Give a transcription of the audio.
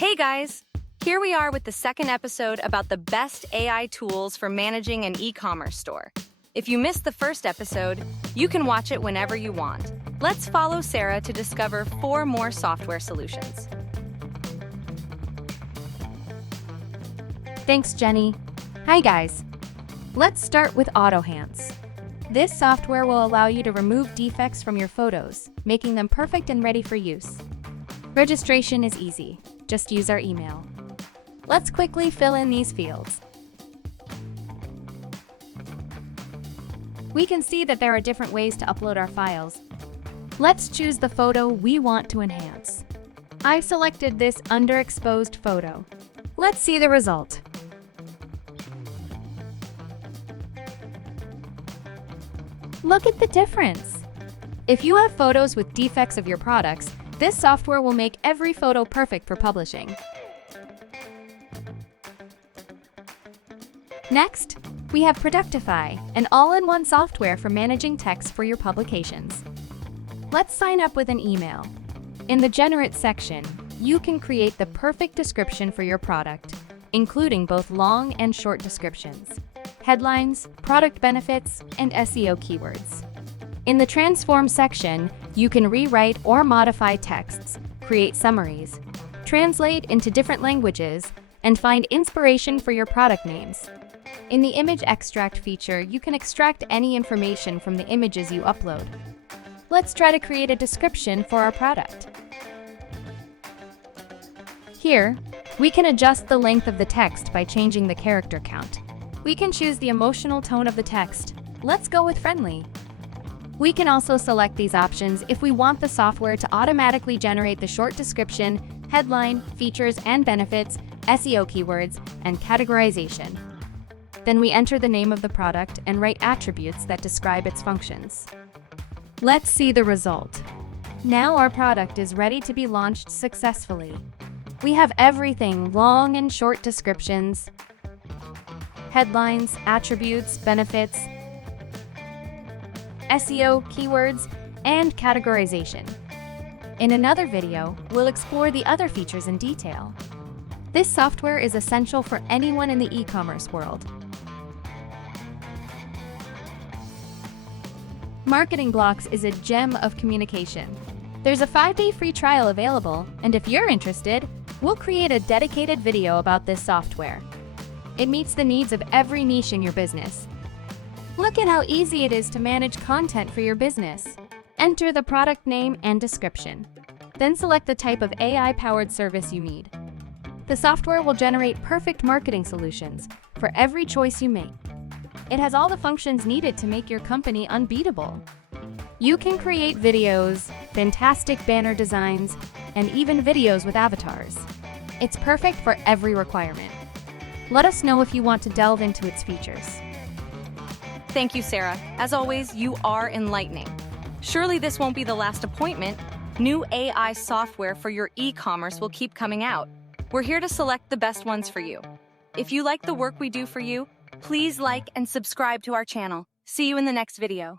Hey guys! Here we are with the second episode about the best AI tools for managing an e-commerce store. If you missed the first episode, you can watch it whenever you want. Let's follow Sarah to discover 4 more software solutions. Thanks, Jenny. Hi guys. Let's start with AutoHance. This software will allow you to remove defects from your photos, making them perfect and ready for use. Registration is easy. Just use our email. Let's quickly fill in these fields. We can see that there are different ways to upload our files. Let's choose the photo we want to enhance. I selected this underexposed photo. Let's see the result. Look at the difference. If you have photos with defects of your products, this software will make every photo perfect for publishing. Next, we have Productify, an all-in-one software for managing text for your publications. Let's sign up with an email. In the Generate section, you can create the perfect description for your product, including both long and short descriptions, headlines, product benefits, and SEO keywords. In the Transform section, you can rewrite or modify texts, create summaries, translate into different languages, and find inspiration for your product names. In the Image Extract feature, you can extract any information from the images you upload. Let's try to create a description for our product. Here, we can adjust the length of the text by changing the character count. We can choose the emotional tone of the text. Let's go with friendly. We can also select these options if we want the software to automatically generate the short description, headline, features and benefits, SEO keywords, and categorization. Then we enter the name of the product and write attributes that describe its functions. Let's see the result. Now our product is ready to be launched successfully. We have everything: long and short descriptions, headlines, attributes, benefits, SEO, keywords, and categorization. In another video, we'll explore the other features in detail. This software is essential for anyone in the e-commerce world. Marketing Blocks is a gem of communication. There's a 5-day free trial available, and if you're interested, we'll create a dedicated video about this software. It meets the needs of every niche in your business. Look at how easy it is to manage content for your business. Enter the product name and description. Then select the type of AI-powered service you need. The software will generate perfect marketing solutions for every choice you make. It has all the functions needed to make your company unbeatable. You can create videos, fantastic banner designs, and even videos with avatars. It's perfect for every requirement. Let us know if you want to delve into its features. Thank you, Sarah. As always, you are enlightening. Surely this won't be the last appointment. New AI software for your e-commerce will keep coming out. We're here to select the best ones for you. If you like the work we do for you, please like and subscribe to our channel. See you in the next video.